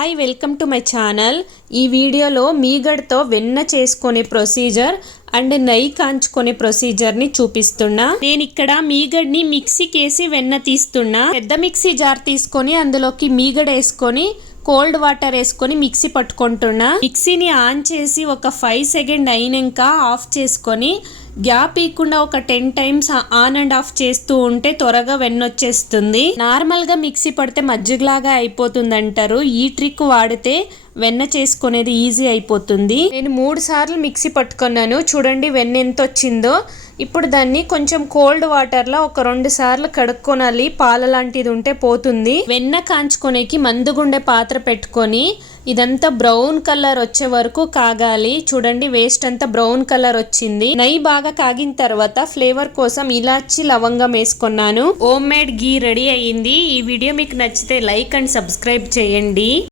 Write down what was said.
Hi welcome to my channel. ఈ వీడియోలో మీగడ్తో వెన్న చేసుకునే ప్రొసీజర్ అండ్ నెయ్యి కాంచుకునే ప్రొసీజర్ని చూపిస్తున్నా. నేను ఇక్కడ మీగడ్ని మిక్సీకి వేసి వెన్న తీస్తున్నా. పెద్ద మిక్సీ జార్ తీసుకొని అందులోకి మీగడ వేసుకొని కోల్డ్ వాటర్ వేసుకొని మిక్సీ పట్టుకుంటున్నా. మిక్సీని ఆన్ చేసి ఒక ఫైవ్ సెకండ్ అయినాక ఆఫ్ చేసుకొని గ్యాప్ ఇవ్వకుండా ఒక ten times on and off చేస్తూ ఉంటే త్వరగా వెన్నొచ్చేస్తుంది. నార్మల్గా మిక్సీ పడితే మజ్జిగలాగా అయిపోతుంది అంటారు ఈ ట్రిక్ వాడితే వెన్న చేసుకునేది ఈజీ అయిపోతుంది. నేను మూడు సార్లు మిక్సీ పట్టుకున్నాను. చూడండి వెన్న ఎంత వచ్చిందో ఇప్పుడు దాన్ని కొంచెం కోల్డ్ వాటర్లో ఒక రెండు సార్లు కడుక్కొనాలి. పాల లాంటిది ఉంటే పోతుంది. వెన్న కాంచుకునేకి మందుగుండే పాత్ర పెట్టుకొని ఇదంతా బ్రౌన్ కలర్ వచ్చే వరకు కాగాలి. చూడండి వేస్ట్ అంతా బ్రౌన్ కలర్ వచ్చింది. నెయ్యి బాగా కాగిన తర్వాత ఫ్లేవర్ కోసం ఇలాచి లవంగం వేసుకున్నాను. హోమ్ మేడ్ గీ రెడీ అయ్యింది. ఈ వీడియో మీకు నచ్చితే లైక్ అండ్ సబ్స్క్రైబ్ చేయండి.